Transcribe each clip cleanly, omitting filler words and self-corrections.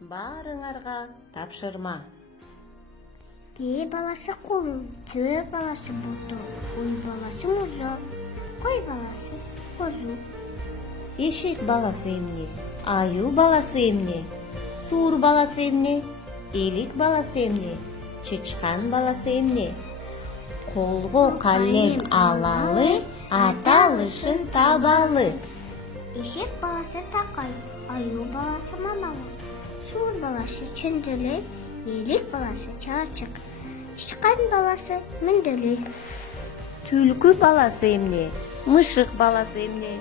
баарыңарга тапшырма. Бие баласы қолу, түйе баласы бұлту, ой баласы мұзу, қой баласы қозу. Эшек баласы эмне, аю баласы эмне, суур баласы эмне, элик баласы эмне, чычкан баласы эмне. Колго калем алалы, аталышын табалы. Эшек баласы тақай, аю баласы мамалы, суур баласы чөндөлөй, элик баласы чарчык, чычкан баласы мүндөлөй. Түлкү баласы эмне, мышык баласы эмне,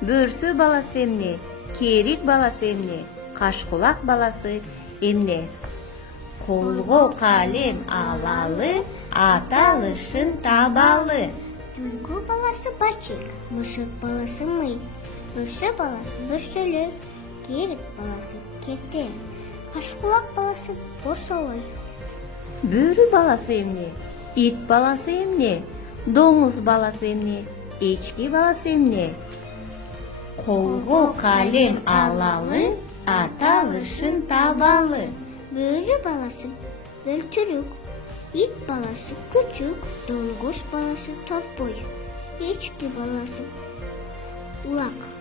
бөрсө баласы эмне, керик баласы эмне, кашкулак баласы эмне. Колго калем алалы, аталышын табалы. Түлкү баласы бачик, мышык баласы мый, бөрсө баласы бүрсөлөй, керик баласы керте, кашкулак баласы борсолой. Бөрү баласы эмне, ит баласы эмне, доңуз баласы эмне, эчки баласы эмне. Колго калем алалы, аталышын табалы. Бөрү баласы бөлтүрүк, ит баласы күчүк, доңуз баласы торпой, эчки баласы улак.